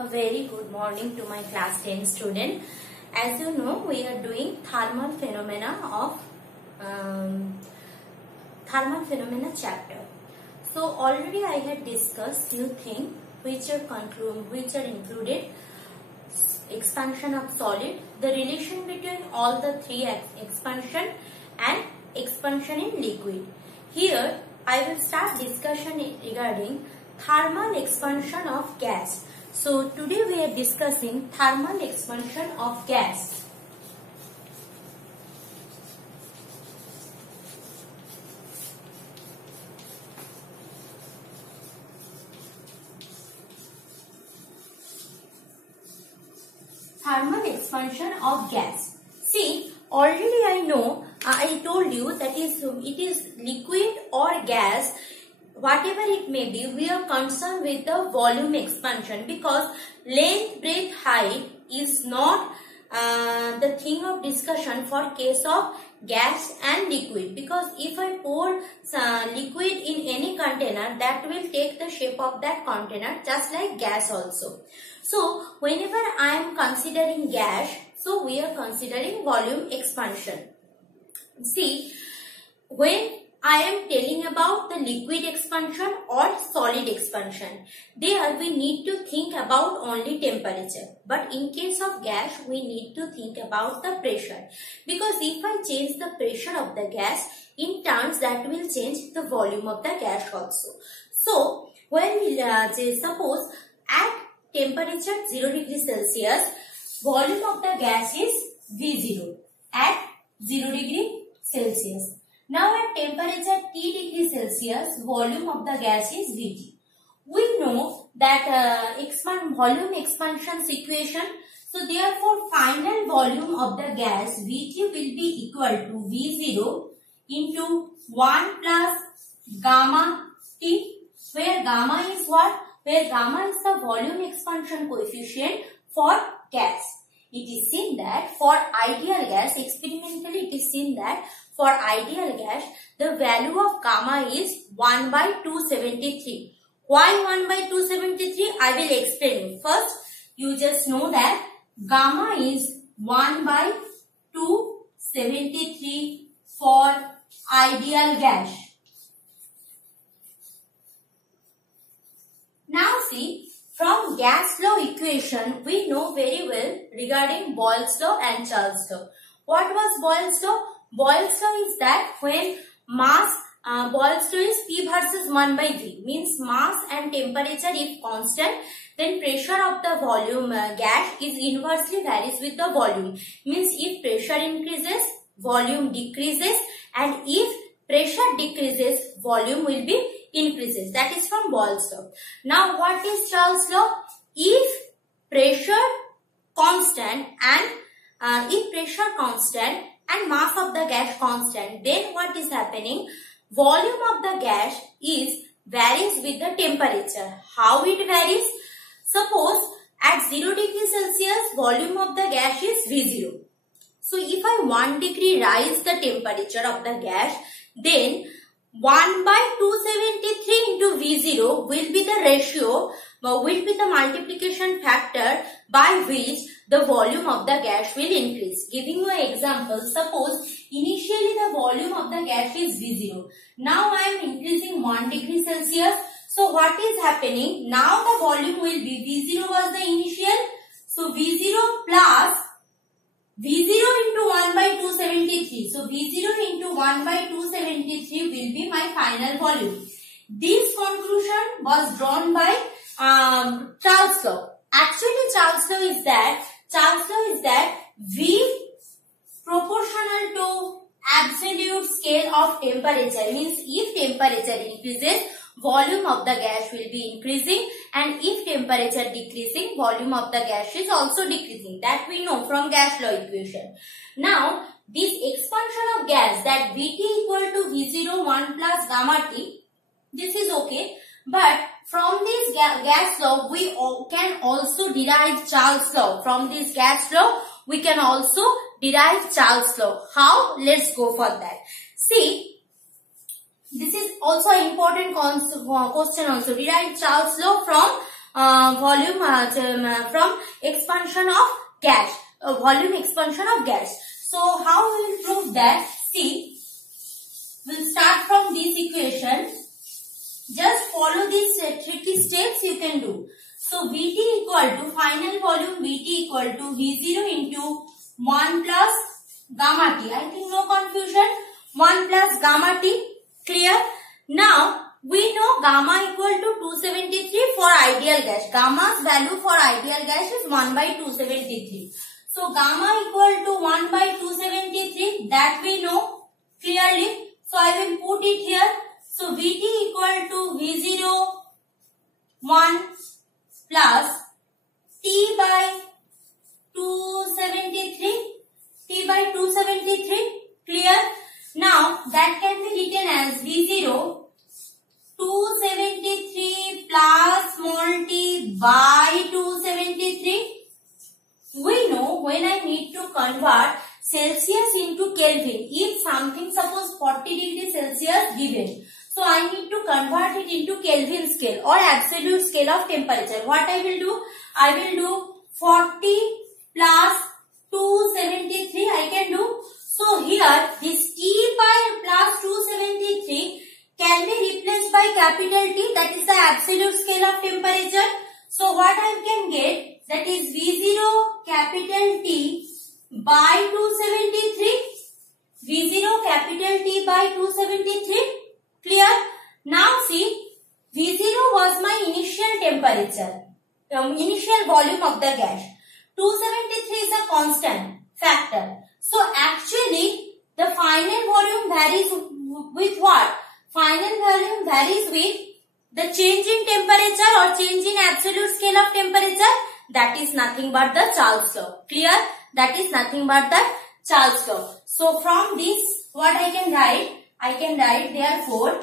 A very good morning to my class 10 student. As you know, we are doing thermal phenomena chapter. So already I had discussed few things which are included: expansion of solid, the relation between all the three expansion and expansion in liquid. Here I will start discussion regarding thermal expansion of gas. So today we are discussing thermal expansion of gas. Thermal expansion of gas. See, already I told you that it is liquid or gas. Whatever it may be, we are concerned with the volume expansion, because length, breadth, height is not the thing of discussion for case of gas and liquid. Because if I pour liquid in any container, that will take the shape of that container, just like gas also. So whenever I am considering gas, so we are considering volume expansion. See, when I am telling about the liquid expansion or solid expansion, there we need to think about only temperature. But in case of gas, we need to think about the pressure. Because if I change the pressure of the gas, in turns that will change the volume of the gas also. So when we suppose at temperature 0 degree Celsius, volume of the gas is V0 at 0 degree Celsius. Now at temperature T degree Celsius, volume of the gas is Vt. We know that volume expansion equation. So therefore final volume of the gas Vt will be equal to V0 into 1 plus gamma T, where gamma is what? Where gamma is the volume expansion coefficient for gas. It is seen that for ideal gas, experimentally it is seen that for ideal gas, the value of gamma is 1 by 273. Why 1 by 273? I will explain you. First, you just know that gamma is 1 by 273 for ideal gas. Now see, from gas law equation, we know very well regarding Boyle's law and Charles law. What was Boyle's law? Boyle's law is that when mass, Boyle's law is P versus 1 by V, means mass and temperature if constant, then pressure of the volume gas is inversely varies with the volume. Means if pressure increases, volume decreases, and if pressure decreases, volume will be increases. That is from Boyle's law. Now what is Charles law? If pressure constant and mass of the gas constant, then what is happening? Volume of the gas varies with the temperature. How it varies? Suppose at 0 degree Celsius, volume of the gas is V0. So if I 1 degree rise the temperature of the gas, then 1 by 273 into V0 will be the ratio, will be the multiplication factor by which the volume of the gas will increase. Giving you an example, suppose initially the volume of the gas is V0. Now I am increasing 1 degree Celsius. So what is happening? Now the volume will be V0 was the initial. So V0 plus V0 into 1 by 273. So V0 into 1 by 273 will be my final volume. This conclusion was drawn by Charles law. Actually Charles law is that V proportional to absolute scale of temperature, means if temperature increases, volume of the gas will be increasing, and if temperature decreasing, volume of the gas is also decreasing. That we know from gas law equation. Now this expansion of gas, that Vt equal to V0 1 plus gamma T, this is okay. But from this gas law, we can also derive Charles law. From this gas law, we can also derive Charles law. How? Let's go for that. See, this is also an important question also. Derive Charles law from from expansion of gas, volume expansion of gas. So how we will prove that? See, we'll start from this equation. Just follow these tricky steps you can do. So Vt equal to final volume Vt equal to V0 into 1 plus gamma T. I think no confusion. 1 plus gamma T. Clear? Now we know gamma equal to 273 for ideal gas. Gamma's value for ideal gas is 1 by 273. So gamma equal to 1 by 273, that we know clearly. So I will put it here. So Vt equal to V0 1 plus T by 273. T by 273. Clear? Now that can be written as V0 273 plus small t by 273. We know when I need to convert Celsius into Kelvin, if something suppose 40 degrees Celsius given, so I need to convert it into Kelvin scale or absolute scale of temperature. What I will do? I will do 40 plus 273 I can do. So here this T by plus 273 can be replaced by capital T, that is the absolute scale of temperature. So what I can get, that is V0 capital T by 273. V0 capital T by 273. Clear? Now see, V0 was my initial temperature, initial volume of the gas. 273 is a constant factor. So actually the final volume varies with what? Final volume varies with the change in temperature or change in absolute scale of temperature. That is nothing but the Charles law. Clear? That is nothing but the Charles law. So from this, what I can write? I can write therefore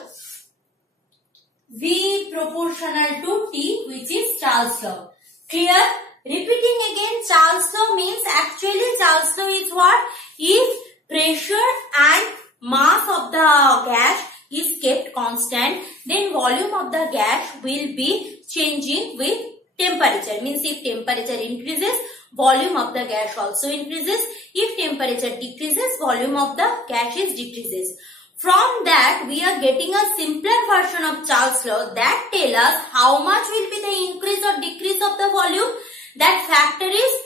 V proportional to T, which is Charles law. Clear? Repeating again, Charles law means actually Charles law is what? If pressure and mass of the gas is kept constant, then volume of the gas will be changing with temperature. Means if temperature increases, volume of the gas also increases. If temperature decreases, volume of the gas decreases. From that, we are getting a simpler version of Charles law that tells us how much will be the increase or decrease of the volume. That factor is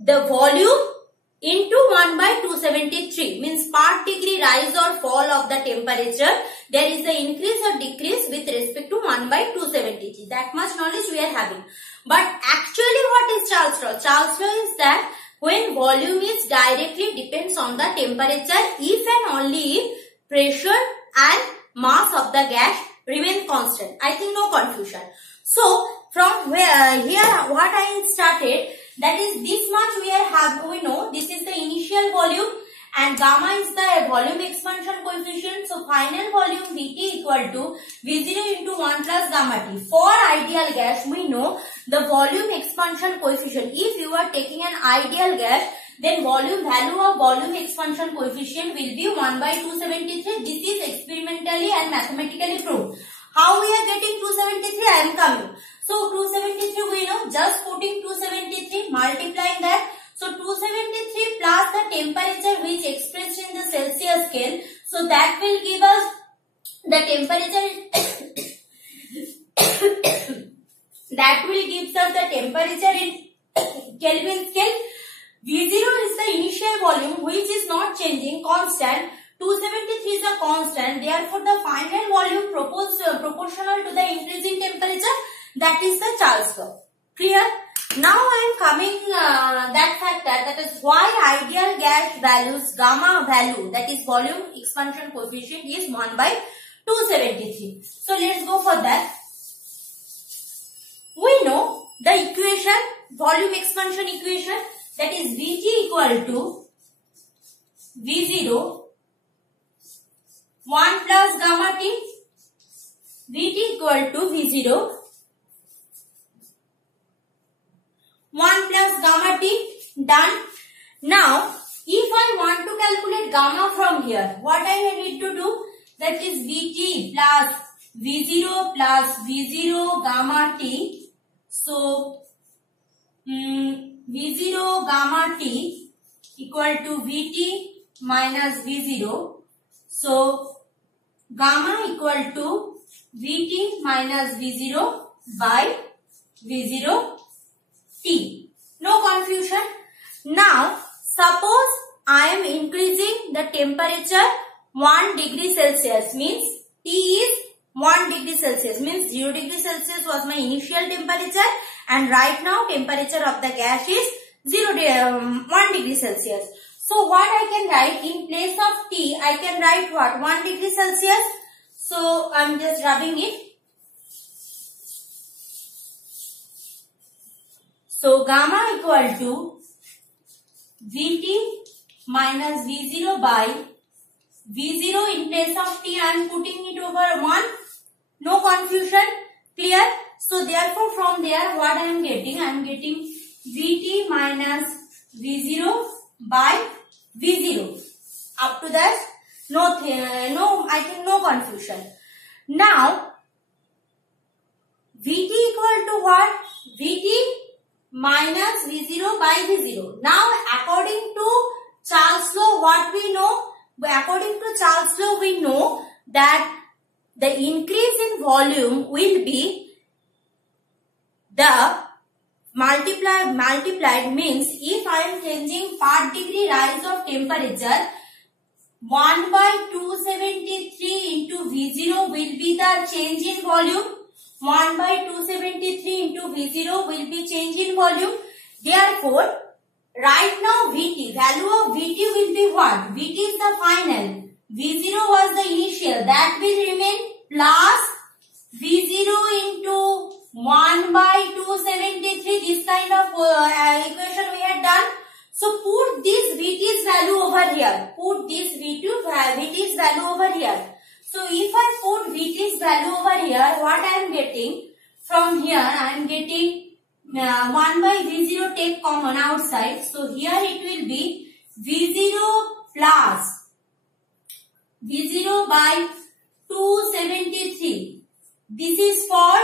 the volume into 1 by 273, means per degree rise or fall of the temperature, there is the increase or decrease with respect to 1 by 273. That much knowledge we are having. But actually what is Charles law? Charles law is that when volume is directly depends on the temperature if and only if pressure and mass of the gas remain constant. I think no confusion. So from where here what I started, that is this much we know this is the initial volume and gamma is the volume expansion coefficient. So final volume Vt equal to V0 into 1 plus gamma T. For ideal gas we know the volume expansion coefficient. If you are taking an ideal gas, then value of volume expansion coefficient will be 1 by 273. This is experimentally and mathematically proved. How we are getting 273? I am coming. So 273 we know, just putting 273, multiplying that. So 273 plus the temperature which expressed in the Celsius scale. So that will give us the temperature that will give us the temperature in Kelvin scale. V0 is the initial volume which is not changing, constant. 273 is a constant. Therefore, the final volume proportional to the increase in temperature. That is the Charles law. Clear? Now I am coming that factor, that is why ideal gas values gamma value, that is volume expansion coefficient, is 1 by 273. So let's go for that. We know the equation, volume expansion equation, that is Vt equal to V0 1 plus gamma T. Vt equal to V0 1 plus gamma T. Done. Now, if I want to calculate gamma from here, what I need to do? That is Vt plus V0 gamma T So V0 gamma T equal to Vt minus V0. So gamma equal to Vt minus V0 by V0 T. No confusion. Now suppose I am increasing the temperature 1 degree Celsius, means T is 1 degree Celsius, means 0 degree Celsius was my initial temperature, and right now temperature of the gas is 1 degree Celsius. So what I can write in place of T, I can write what? 1 degree Celsius. So I am just rubbing it. So gamma equal to Vt minus V0 by V0 in place of T, I am putting it over 1. No confusion. Clear? So therefore from there what I am getting? I am getting Vt minus V0 by V0. Up to that, no confusion. Now Vt equal to what? Vt minus V0 by V0. Now according to Charles law, what we know? According to Charles law, we know that the increase in volume will be the multiplied, means if I am changing per degree rise of temperature, 1 by 273 into V0 will be the change in volume. 1 by 273 into V0 will be change in volume. Therefore, right now Vt, value of Vt will be what? Vt is the final. V0 was the initial. That will remain plus V0 into 1 by 273. This kind of equation we had done. So put this Vt's value over here. Put this Vt's value over here. So if I put Vt's value over here, what I am getting? From here I am getting 1 by V0, take common outside. So here it will be V0 plus V0 by 273. This is for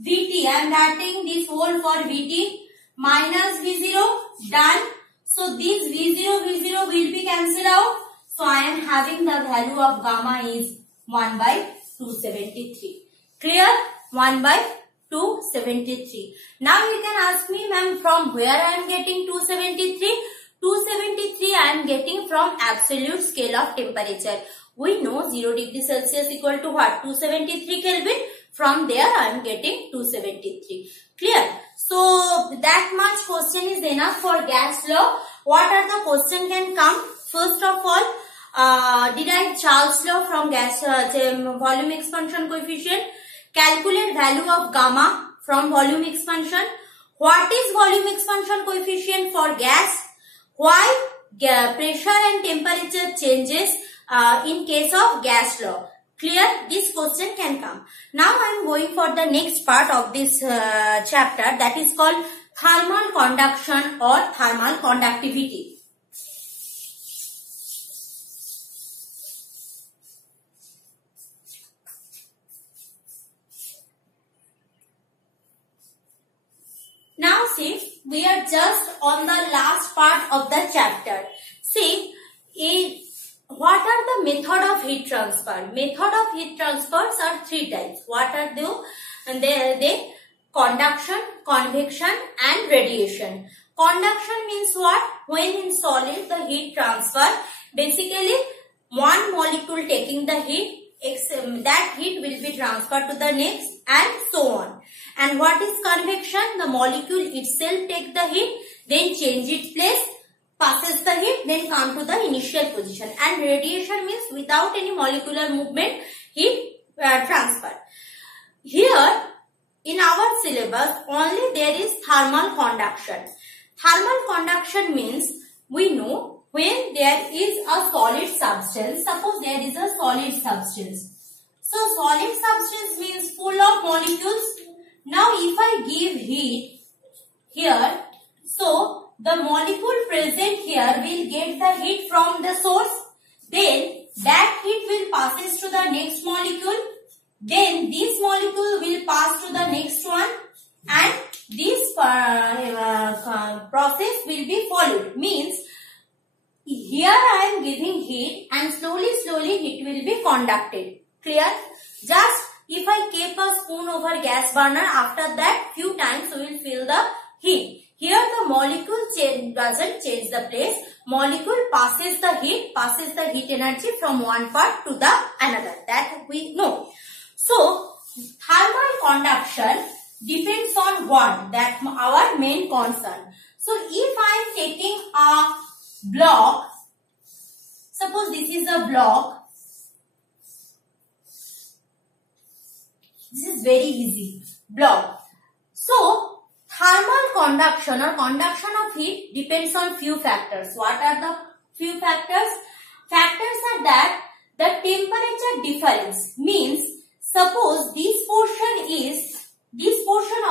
Vt. I am writing this whole for Vt minus V0. Done. So this V0 will be cancelled out. So I am having the value of gamma is 1 by 273. Clear? 1 by 273. Now you can ask me, ma'am, from where I am getting 273? 273 I am getting from absolute scale of temperature. We know 0 degree Celsius equal to what? 273 Kelvin. From there I am getting 273. Clear? So that much question is enough for gas law. What are the question can come? First of all, derive Charles law from gas volume expansion coefficient. Calculate value of gamma from volume expansion. What is volume expansion coefficient for gas? Why pressure and temperature changes in case of gas law? Clear? This question can come. Now I am going for the next part of this chapter, that is called thermal conduction or thermal conductivity. Now see, we are just on the last part of the chapter. See, what are the method of heat transfer? Method of heat transfers are 3 types. What are they? And they conduction, convection and radiation. Conduction means what? When in solid the heat transfer, basically one molecule taking the heat, that heat will be transferred to the next and so on. And what is convection? The molecule itself take the heat, then change its place, passes the heat, then come to the initial position. And radiation means without any molecular movement, heat transfer. Here in our syllabus only there is thermal conduction. Thermal conduction means we know when there is a solid substance. Suppose there is a solid substance. So solid substance means full of molecules. Now if I give heat here, so the molecule present here will get the heat from the source. Then that heat will passes to the next molecule. Then this molecule will pass to the next one. and this process will be followed. Means here I am giving heat and slowly heat will be conducted. Clear? Just if I keep a spoon over gas burner, after that few times we will feel the heat. Here the molecule doesn't change the place. Molecule passes the heat energy from one part to the another. That we know. So thermal conduction depends on what? That our main concern. So if I am taking a block, suppose this is a block. This is very easy. Block. So thermal conduction or conduction of heat depends on few factors. What are the few factors? Factors are that the temperature difference. Means suppose this portion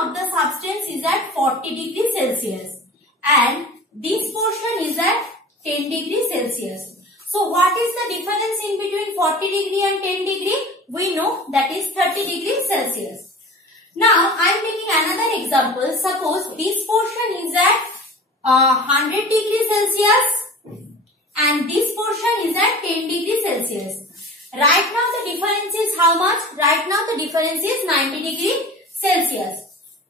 of the substance is at 40 degrees Celsius and this portion is at 10 degrees Celsius. So what is the difference in between 40 degree and 10 degree? We know that is 30 degrees Celsius. Now I am taking another example. Suppose this portion is at 100 degrees Celsius and this portion is at 10 degrees Celsius. Right now the difference is how much? Right now the difference is 90 degrees Celsius.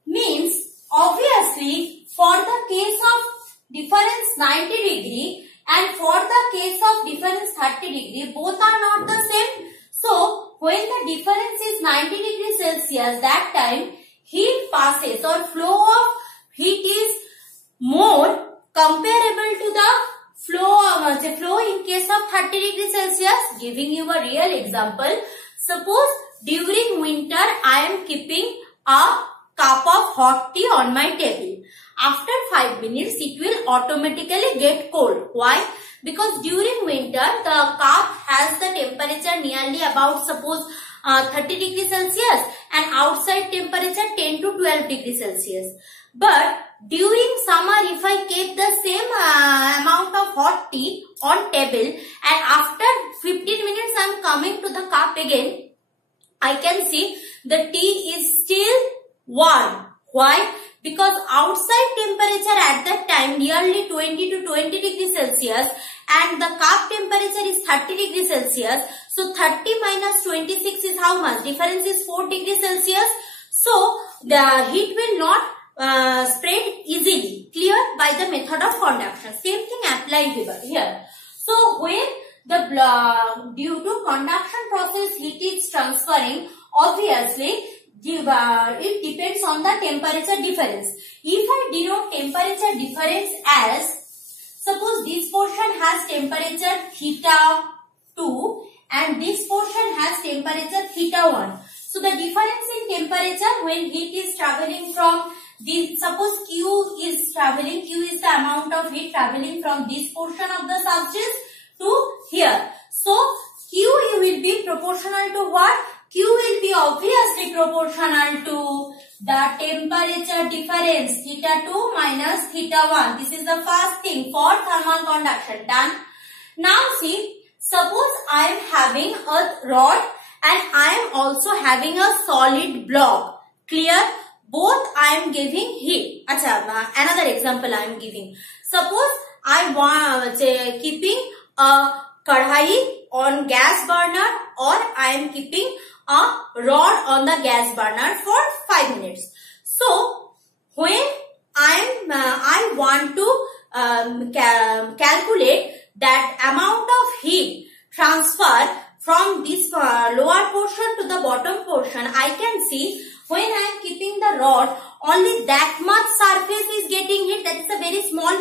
Means obviously for the case of difference 90 degree and for the case of difference 30 degree, both are not the same. So when the difference is 90 degrees Celsius, that time heat passes or flow of heat is more comparable to the flow in case of 30 degrees Celsius. Giving you a real example. Suppose during winter I am keeping a cup of hot tea on my table. After 5 minutes it will automatically get cold. Why? Because during winter the cup has the temperature nearly about suppose 30 degrees Celsius and outside temperature 10 to 12 degrees Celsius. But during summer if I keep the same amount of hot tea on table and after 15 minutes I am coming to the cup again, I can see the tea is still warm. Why? Because outside temperature at that time nearly 20 to 20 degrees Celsius and the cup temperature is 30 degrees Celsius. So 30 minus 26 is how much? Difference is 4 degrees Celsius. So the heat will not spread easily. Clear? By the method of conduction. Same thing applied here. So when the due to conduction process heat is transferring, obviously it depends on the temperature difference. If I denote temperature difference as, suppose this portion has temperature theta 2 and this portion has temperature theta 1. So the difference in temperature when heat is traveling from this, suppose Q is the amount of heat traveling from this portion of the substance to here. So Q will be proportional to what? Q will be obviously proportional to the temperature difference theta 2 minus theta 1. This is the first thing for thermal conduction. Done. Now see, suppose I am having a rod and I am also having a solid block. Clear? Both I am giving heat. Another example I am giving. Suppose I want keeping a kadhai on gas burner or I am keeping a rod on the gas burner for 5 minutes. So when I want to calculate that amount of heat transfer from this lower portion to the bottom portion, I can see when I am keeping the rod, only that much surface is getting heat. That is a very small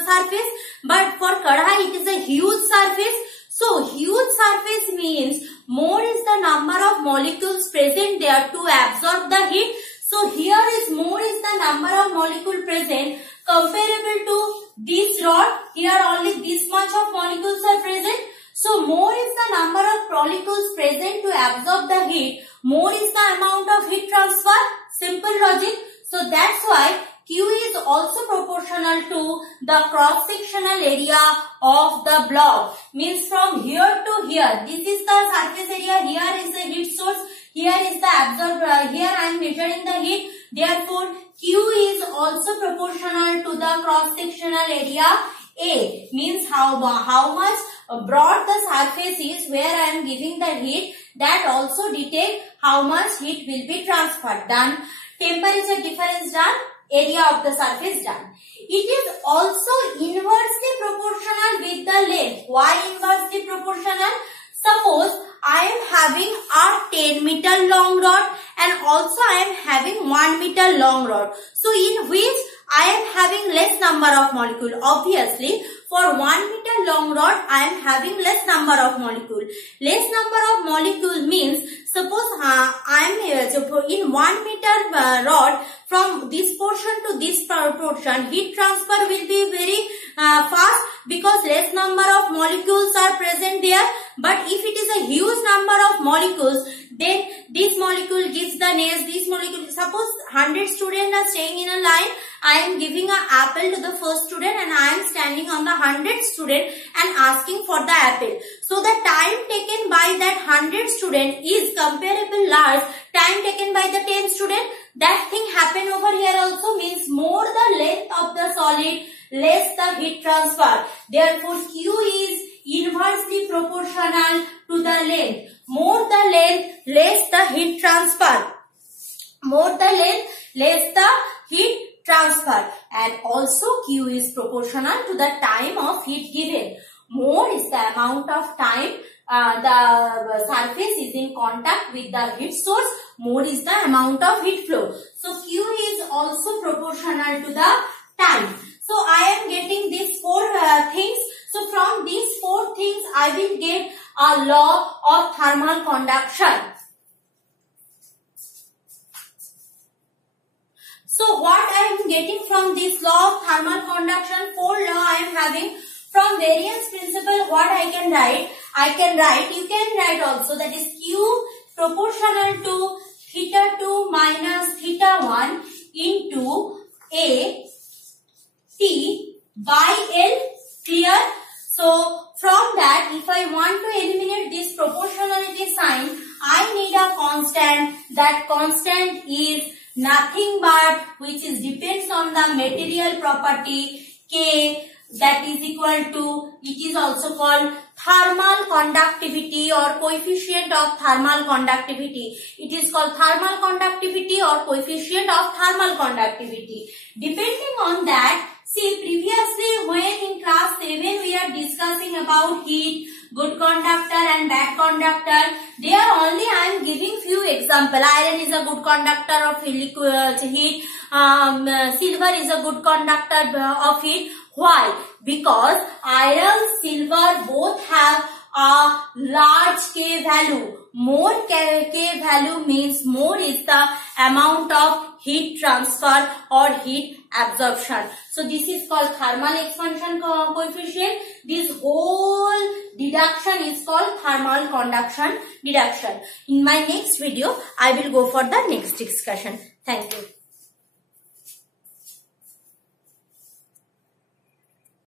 surface. But for kadhai, it is a huge surface. So, huge surface means more is the number of molecules present there to absorb the heat. So, here is more is the number of molecules present comparable to this rod. Here only this much of molecules are present. So, more is the number of molecules present to absorb the heat. More is the amount of heat transfer. Simple logic. So, that's why Q is also proportional to the cross-sectional area of the block. Means from here to here. This is the surface area. Here is the heat source. Here is the absorber. Here I am measuring measuring the heat. Therefore, Q is also proportional to the cross-sectional area A. Means how much broad the surface is where I am giving the heat, that also detect how much heat will be transferred. Done. Temperature difference done. Area of the surface done. It is also inversely proportional with the length. Why inversely proportional? Suppose I am having a 10 meter long rod and also I am having 1 meter long rod. So in which I am having less number of molecule. Obviously, for 1 meter long rod, I am having less number of molecule. Less number of molecule means, suppose I am in 1 meter rod, from this portion to this portion, heat transfer will be very fast because less number of molecules are present there. But if it is a huge number of molecules, then this molecule gives the next, this molecule. Suppose 100 students are staying in a line. I am giving an apple to the first student and I am standing on the 100th student and asking for the apple. So the time taken by that 100 student is comparable large time taken by the 10 student. That thing happen over here also, means more the length of the solid, less the heat transfer. Therefore, Q is inversely proportional to the length. More the length, less the heat transfer. More the length, less the heat transfer. And also Q is proportional to the time of heat given. More is the amount of time the surface is in contact with the heat source, more is the amount of heat flow. So Q is also proportional to the time. So I am getting these 4 things. So from these 4 things I will get a law of thermal conduction. So what I am getting from this law of thermal conduction, 4 law I am having. From variance principle, what I can write? You can write also, that is Q proportional to theta 2 minus theta 1 into A T by L. Clear? So from that, if I want to eliminate this proportionality sign, I need a constant. That constant is nothing but, which is depends on the material property K, that is equal to, it is also called thermal conductivity or coefficient of thermal conductivity. It is called thermal conductivity or coefficient of thermal conductivity. Depending on that, see, previously when in class 7 we are discussing about heat, good conductor and bad conductor, there only I am giving few example. Iron is a good conductor of heat, silver is a good conductor of heat. Why? Because iron, silver both have a large K value. More K value means more is the amount of heat transfer or heat absorption. So this is called thermal expansion coefficient. This whole deduction is called thermal conduction deduction. In my next video, I will go for the next discussion. Thank you.